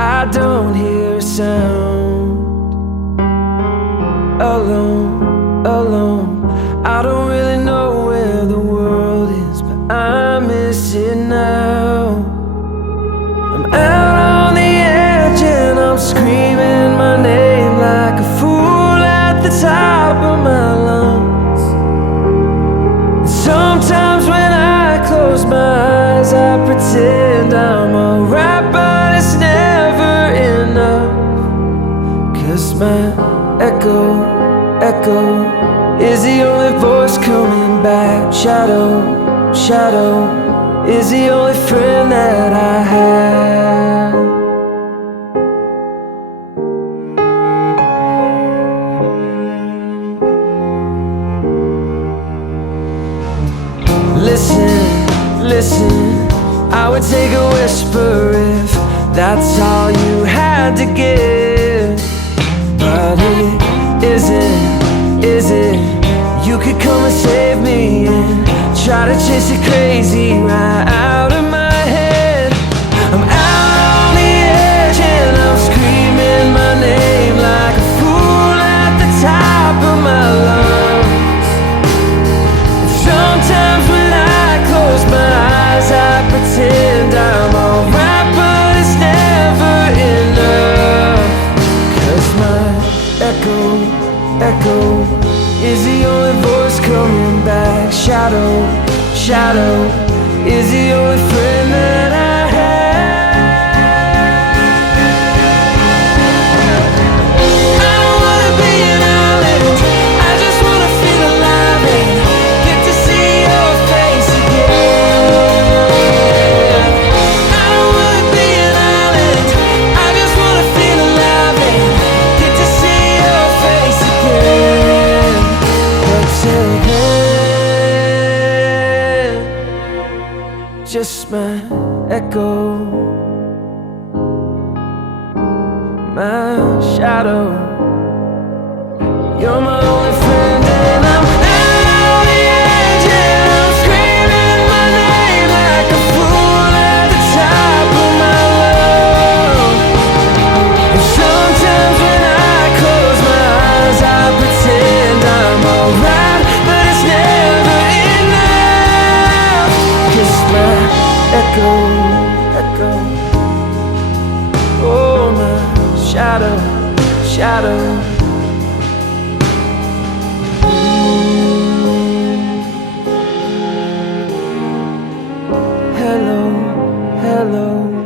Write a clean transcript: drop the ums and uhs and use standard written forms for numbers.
I don't hear a sound. Alone, alone, I don't really know where the world is, but I miss it now. I'm out on the edge and I'm screaming my name like a fool at the top of my lungs. And sometimes when I close my eyes, I pretend I'm alright, but it's never enough. 'Cause my echo is the only voice coming back. Shadow is the only friend that I have. Listen, I would take a whisper if that's all you had to give. But it isn't, is it? You could come and save me and try to chase it crazy right out of my head. I'm out on the edge and I'm screaming my name like a fool at the top of my lungs. And sometimes when I close my eyes, I pretend I'm alright, but it's never enough. 'Cause my echo is the only voice coming back. Shadow is the only friend that I just my echo, my shadow. You're my only friend and I'm out on the edge and I'm screaming my name like a fool at the top of my lungs. And sometimes when I close my eyes, I pretend I'm alright, but it's never enough. 'Cause my echo, oh my shadow. Hello.